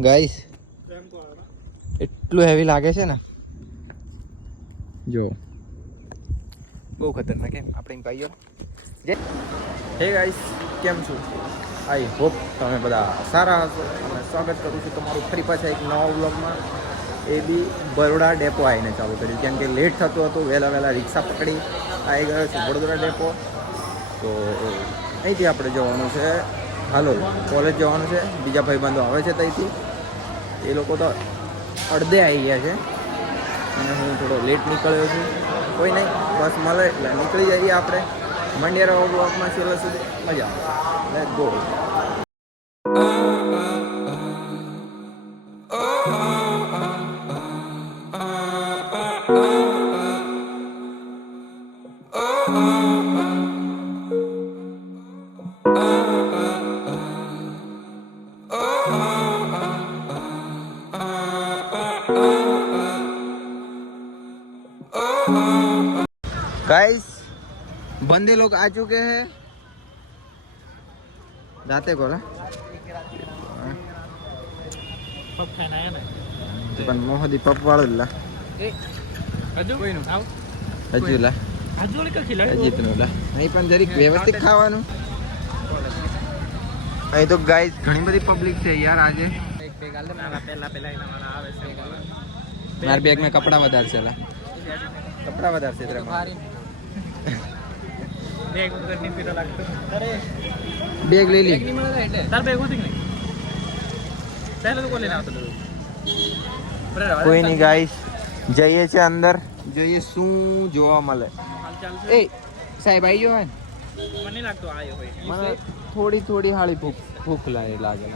Guys એટલું heavy લાગે છે ને, જો બહુ ખતરનાક. કેમ આપણે ભાઈઓ હે ગાઈસ, કેમ છો? આઈ હોપ તમે બધા સારા હશો. અને સ્વાગત કરું છું તમારું ફરી પાછા એક નવા વ્લોગમાં. એ બી બરોડા ડેપો આવીને ચાલુ કર્યું, કેમ કે લેટ થતું હતું. વહેલા રિક્ષા પકડી આવી ગયો છું વડોદરા ડેપો. તો અહીંથી આપણે જવાનું છે હાલો, કોલેજ જવાનું છે. બીજા ભાઈબંધો આવે છે ત્યાંથી, એ લોકો તો અડધે આવી ગયા છે અને હું થોડો લેટ નીકળ્યો છું. કોઈ નહીં, બસ મળે એટલે નીકળી જઈએ આપણે. મંડ્યા બ્લોકમાં છેલ્લે સુધી મજા આવે. Let's go. गाइस बंदे लोग आ चुके हैं. जाते को पण मोहदी पप वाळला हजूला अजितनुला અહીં પણ જરીક વ્યવસ્થિત ખાવાનું. અહીં તો ગાઈસ ઘણી બધી પબ્લિક છે યાર આજે. મારા બેગ માં કપડા વધારે છે. કપડા વધારે છે બેગ લઈ લી. કોઈ નહીં ગાઈસ, જઈએ છે અંદર, જોઈએ શું જોવા મળે. એ સાહેબ આવી ગયો. મને લાગતો આવ્યો હોય. થોડી હાળી ભૂખ લાગે.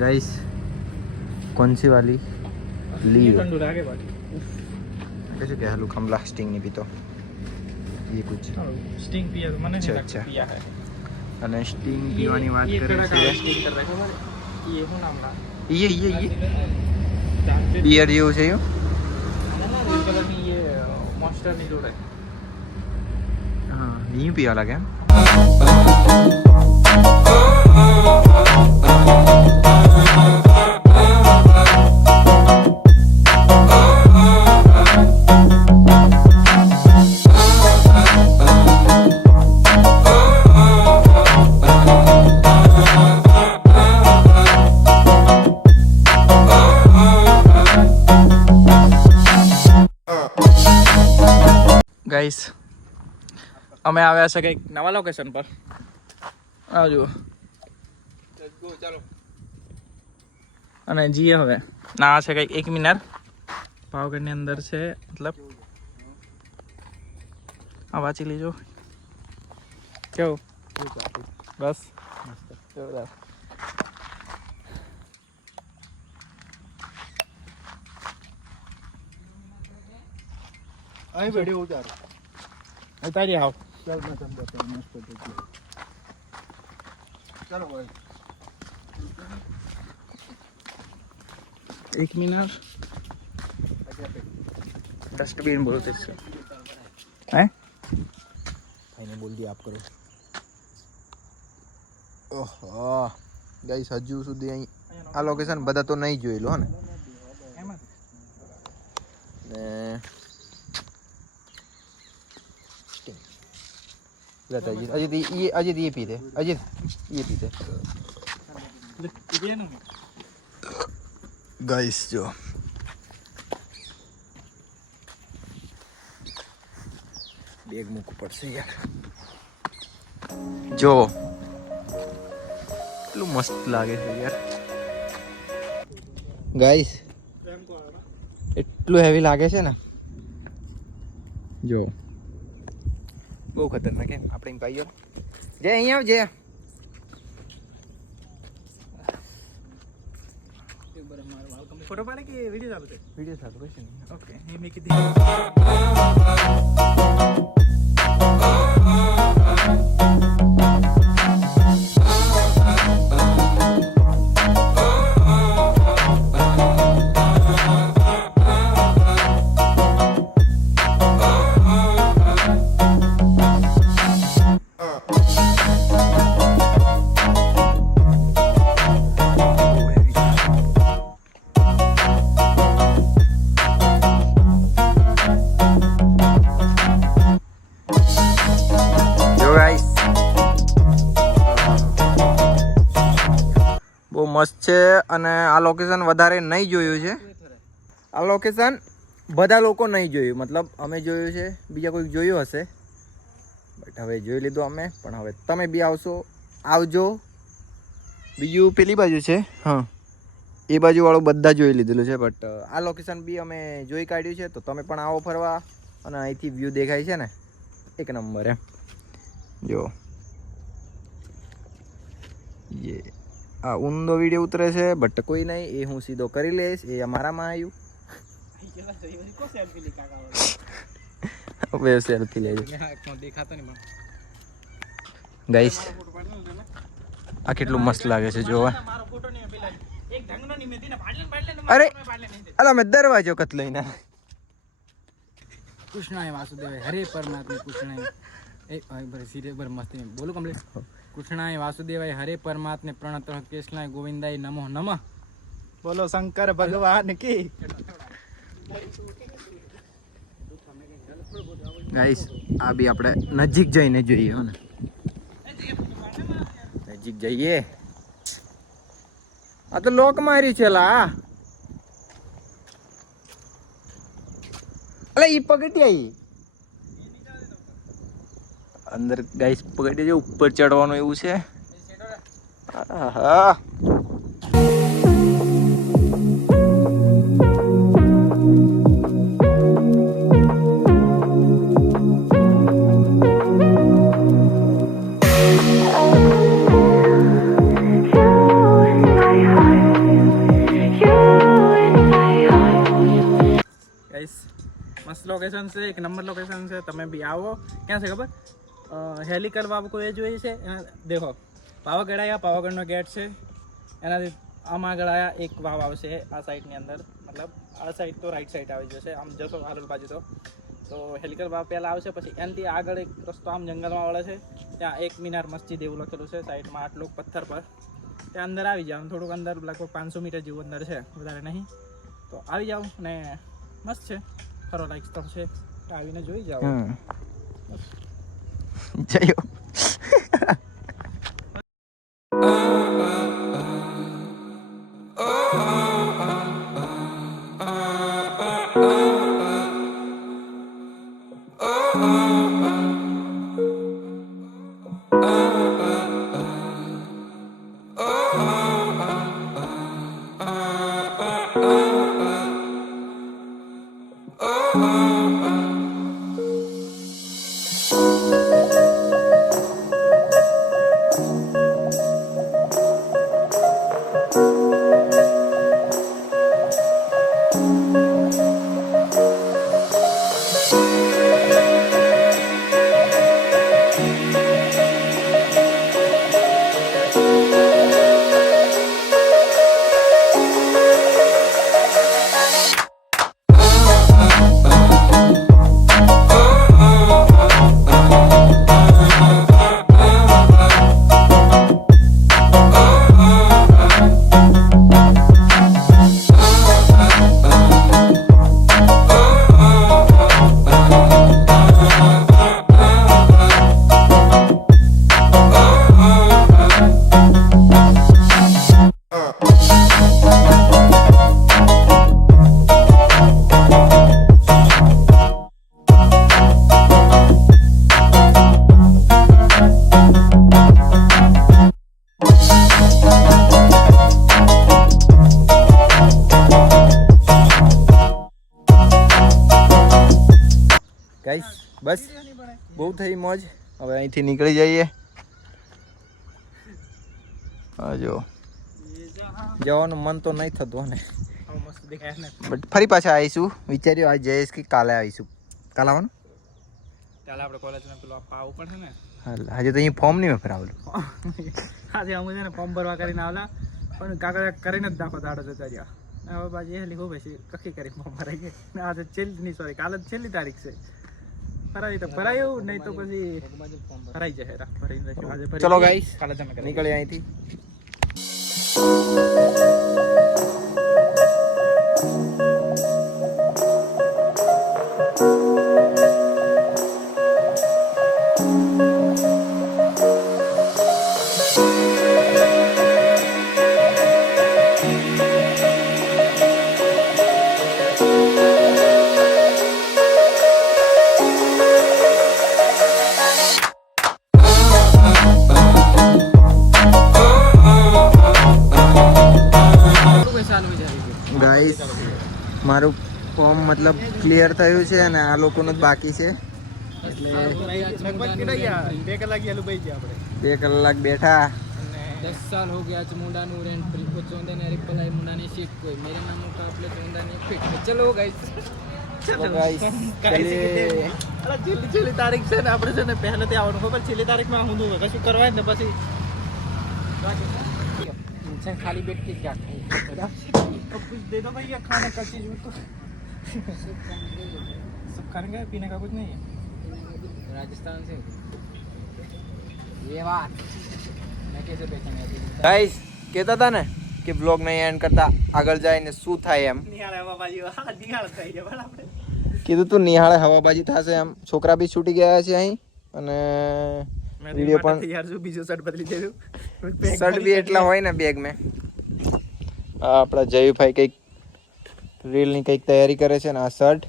गाइस कौन सी वाली ली कैसे क्या हलू कमला स्टिंग नहीं पीतो ये कुछ स्टिंग पिया तो मैंने अच्छा पिया है. અને સ્ટિંગ પીવાની વાત કરે છે. ये હું નામના ये બિયર જેવું છે યો. रेड कलर में ये मॉन्स्टर ની જોડે. હા ઈ પીવા લાગે એમ. ગાઈસ અમે આવ્યા છે કંઈક નવા લોકેશન પર. આ જુઓ. ચાલો. અને જીએ હવે ના છે કંઈક 1 મિનિટ પાવાગઢની અંદર છે. મતલબ આ વાંચી લીજો. કેવું બસ જોરદાર. અહીં વિડિયો ઉતારો. ઉતારી આવ. ચાલ મેં તમને બતાવું મસ્ત જગ્યા. ચાલો ભાઈ 1 મિનિટ. डस्टबिन बोलते हैं हैं भाई ने बोल दिया आप करो. ઓહો ગાઈસ હજુ સુધી અહીં આ લોકેશન બધા તો નહીં જોયેલું હો ને. ને લેતા અજીત ये पीते अजित ये पीते गाइस. जो બેગ મૂકવું પડશે યાર. જો એટલું મસ્ત લાગે છે યાર. ગાઈસ એટલું હેવી લાગે છે ને, જો બહુ ખતરનાક. કેમ આપણે ભાઈઓ જે અહીં આવ જે फोटो पाड़े की वीडियो चालू है. વિડિયો ચાલુ છે. ओके ये मैं कितनी મસ્ત છે અને આ લોકેશન વધારે નહીં જોયું છે. આ લોકેશન બધા લોકો નહીં જોયું, મતલબ અમે જોયું છે, બીજા કોઈક જોયું હશે, બટ હવે જોઈ લીધું અમે. પણ હવે તમે બી આવજો. બીજું પેલી બાજુ છે, હા એ બાજુવાળું બધા જોઈ લીધેલું છે, બટ આ લોકેશન બી અમે જોઈ કાઢ્યું છે. તો તમે પણ આવો ફરવા, અને અહીંથી વ્યૂ દેખાય છે ને એક નંબર એમ. જો આ ઊંધો વિડીયો ઉતરે છે, બટ કોઈ નહીં, એ હું સીધો કરી લઈશ. એ અમારામાં આવ્યું. હવે સેલ્ફી લેજો ગાઈસ. આ કેટલું મસ્ત લાગે છે જોવા. અરે અલા મેં દરવાજો કત લઈને કૃષ્ણાય વાસુદેવાય હરે પરમાત્મા કૃષ્ણાય એ બર સીરે બર મસ્તી બોલો કમ્પ્લીટ. કૃષ્ણાય વાસુદેવાય હરે પરમાત્મે પ્રણત કૃષ્ણાય ગોવિંદાય નમો નમઃ. બોલો શંકર ભગવાન કી. ગાઈસ આ બી આપણે નજીક જઈને જોઈએ હો ને. નજીક જઈએ. આ તો લોક મારી છે લા. અલે ઈ પગટિયા ઈ અંદર ગાઈસ પગટિયા જે ઉપર ચડવાનું એવું છે. આહા મસ્ત લોકેશન છે, એક નંબર લોકેશન છે. તમે બી આવો. ક્યાં છે ખબર? હેલિકલ વાવ કોઈ જોઈએ છે એના દેખો પાવાગઢ આવ્યા, પાવાગઢનો ગેટ છે, એનાથી આમ આગળ આવ્યા એક વાવ આવશે આ સાઈડની અંદર, મતલબ આ સાઈડ તો રાઈટ સાઈડ આવી જશે. આમ જશો હાલોલ બાજુ તો હેલિકલ વાવ પહેલાં આવશે, પછી એનાથી આગળ એક રસ્તો આમ જંગલમાં વળે છે, ત્યાં એક મિનાર મસ્જિદ એવું લખેલું છે સાઈડમાં આટલું પથ્થર પર. ત્યાં અંદર આવી જાવ, થોડુંક અંદર લગભગ 500 મીટર જેવું અંદર છે, વધારે નહીં. તો આવી જાઓ અને મસ્ત છે, ખરો લાઈક સ્થળ છે, આવીને જોઈ જાઓ. જયો ગાઈસ. બસ બહુ થઈ મોજ, હવે અહીંથી નીકળી જઈએ. હા જો જવાનું મન તો નહીં થતું ને, બટ ફરી પાછા આવીશું. વિચાર્યું આજ જઈશ કે કાલે આવીશું. કાલે આવવાનું, કાલે આપણે કોલેજમાં પેલો પાવું પડશે ને. હા હજે તો અહીં ફોર્મ નહીં મેં ભરાવેલું. આજે અમે છે ને ફોર્મ ભરવા કરીને આવલા, પણ કાગળ કરીને જ દાખો દાડો જતા રહ્યા. હવે બાજુ એ લીધું પછી કખી કરી ફોર્મ ભરાઈ ગઈ. આજે કાલે જ છેલ્લી તારીખ છે. ભરાય તો ભરાયું, નહીં તો પછી ભરાઈ જાય. ચલો ગાઈસ નીકળે અહીંથી. મારું ફોર્મ મતલબ ક્લિયર થયું છે અને આ લોકોનું જ બાકી છે એટલે લગભગ કેટલા ગયા 2 કલાક ગયેલું ભાઈ ગયા આપણે 2 કલાક બેઠા 10 साल हो गया आज मुंडा नु रेंट फ्री को चोंदे ने रिप्लाई मुंडा ની સીટ કોઈ मेरे नाम का आपले चोंदा ने फिट चलो गाइस તો guys, ચલીએ. અલા છેલ્લી તારીખ છે ને આપણે છે ને પહેલેથી આવવાનું ખબર છેલ્લી તારીખમાં હું કશું કરવા જ ને પછી इंसान खाली बैठ के क्या खाए तो कुछ दे दो भैया खाने का चीज तो सब खाने का पीने का कुछ नहीं है राजस्थान से ये बात मैं कैसे बेचेंगे अभी ગાઈસ કહેતા હતા ને કે બ્લોગ નહીં એન્ડ કરતા આગળ જઈને શું થાય એમ નિહાળે બાબાજી નિહાળ થઈ ગયા બરાબર આપણે કીધું તું નિહાળે હવાબાજી થશે એમ છોકરા બી છૂટી ગયા છે અહીં અને વિડીયો પણ યાર જો બીજો શર્ટ બદલી દેવું શર્ટ બી એટલા હોય ને બેગ મેં આપણા જયુભાઈ કંઈક રીલની કંઈક તૈયારી કરે છે ને આ શર્ટ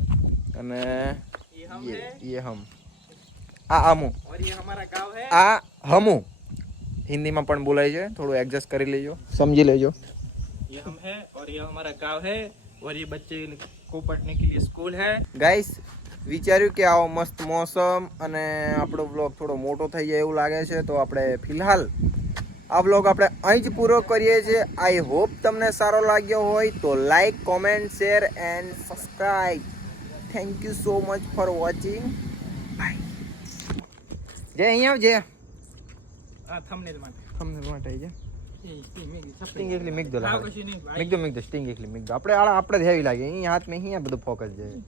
અને ये हम આ અમુ और ये हमारा गांव है આ હમુ હિન્દીમાં પણ બોલાય છે થોડું એડજસ્ટ કરી લેજો સમજી લેજો ये हम है और ये हमारा गांव है और ये बच्चे को पढ़ने के लिए स्कूल है ગાઈસ વિચાર્યું કે આવો મસ્ત મોસમ અને આપણો વ્લોગ થોડો મોટો થઈ જાય એવું લાગે છે તો આપણે ફિલહાલ આ વ્લોગ આપણે અહીં જ પૂરો કરીએ છીએ આઈ હોપ તમને સારો લાગ્યો હોય તો like comment share and subscribe thank you so much for watching bye જે અહીંયા આવજે हां थंबनेल માટે તમને માટે આવી જાય ये में સ્ટિંગ એકલી મિક દો આ કશું નહીં મિક દો સ્ટિંગ એકલી મિક દો આપણે જ હેવી લાગે અહીં હાથ મેં અહીંયા બધું ફોકસ જાય